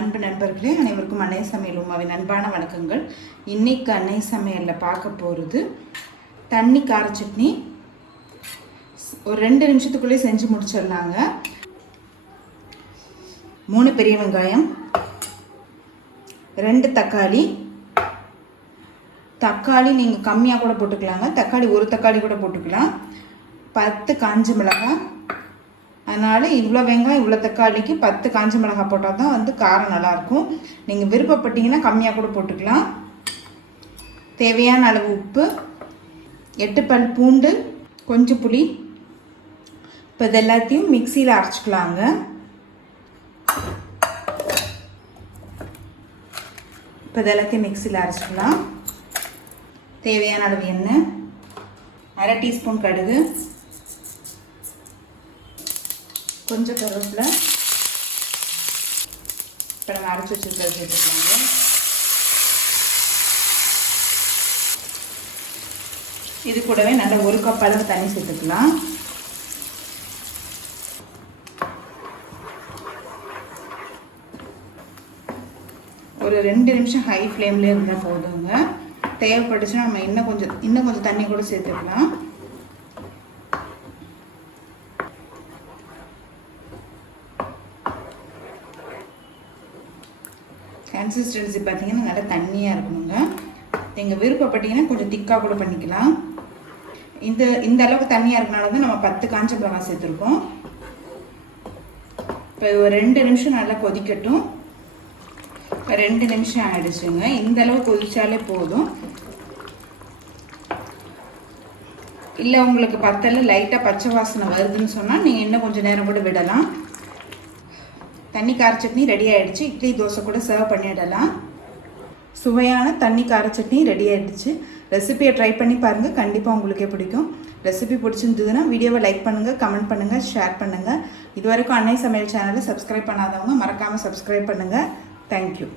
அன்பு நண்பர்களே அனைவருக்கும் அன்னை சமையல் உமாவின் அன்பான வணக்கங்கள். இன்றைக்கு அன்னை சமையலில் பார்க்க போகிறது தண்ணி கார சட்னி. ஒரு ரெண்டு நிமிஷத்துக்குள்ளே செஞ்சு முடிச்சிடலாங்க. மூணு பெரிய வெங்காயம் ரெண்டு தக்காளி. தக்காளி நீங்கள் கம்மியாக கூட போட்டுக்கலாங்க. தக்காளி ஒரு தக்காளி கூட போட்டுக்கலாம். பத்து காஞ்ச மிளகாய் அதனால் இவ்வளோ வெங்காயம் இவ்வளோ தக்காளிக்கு பத்து காஞ்ச மிளகாய் போட்டால் தான் வந்து காரம் நல்லாயிருக்கும். நீங்கள் விருப்பப்பட்டீங்கன்னா கம்மியாக கூட போட்டுக்கலாம். தேவையான அளவு உப்பு எட்டு பல் பூண்டு கொஞ்சம் புளி. இப்போ இது எல்லாத்தையும் மிக்சியில் அரைச்சிக்கலாங்க. இப்போ இது எல்லாத்தையும் மிக்சியில் அரைச்சிக்கலாம். தேவையான அளவு எண்ணெய் அரை டீஸ்பூன் கடுகு. கொஞ்சம் கருவேப்பிலை. இப்போ நம்ம அரைச்சி வச்சுருக்கிறது சேர்த்துக்கலாங்க. இது கூடவே நல்ல ஒரு கப் அளவு தண்ணி சேர்த்துக்கலாம். ஒரு ரெண்டு நிமிஷம் ஹை ஃப்ளேம்லேயே இருந்தால் போதுங்க. தேவைப்பட்டுச்சுன்னா நம்ம இன்னும் கொஞ்சம் இன்னும் கொஞ்சம் தண்ணி கூட சேர்த்துக்கலாம். கன்சிஸ்டன்சி பார்த்தீங்கன்னா நல்லா தண்ணியாக இருக்கணுங்க. நீங்கள் விருப்பப்பட்டீங்கன்னா கொஞ்சம் திக்காக கூட பண்ணிக்கலாம். இந்த இந்த அளவுக்கு தண்ணியாக இருக்கனால தான் நம்ம பத்து காஞ்ச மிளகாய் சேர்த்துருக்கோம். இப்போ ஒரு ரெண்டு நிமிஷம் நல்லா கொதிக்கட்டும். இப்போ ரெண்டு நிமிஷம் ஆகிடுச்சுங்க இந்த அளவு கொதிச்சாலே போதும். இல்லை உங்களுக்கு பத்தல லைட்டாக பச்சை வாசனை வருதுன்னு சொன்னால் நீங்கள் இன்னும் கொஞ்சம் நேரம் கூட விடலாம். தண்ணி கார சட்னி ரெடி ஆகிடுச்சு இட்லி தோசை கூட சர்வ் பண்ணிடலாம். சுவையான தண்ணி கார சட்னி ரெடி ஆகிடுச்சு ரெசிபியை ட்ரை பண்ணி பாருங்கள் கண்டிப்பாக உங்களுக்கே பிடிக்கும். ரெசிபி பிடிச்சிருந்ததுன்னா வீடியோவை லைக் பண்ணுங்கள் கமெண்ட் பண்ணுங்கள் ஷேர் பண்ணுங்கள் இது வரைக்கும் அன்னை சமையல் சேனலை சப்ஸ்கிரைப் பண்ணாதவங்க மறக்காமல் சப்ஸ்கிரைப் பண்ணுங்கள் தேங்க்யூ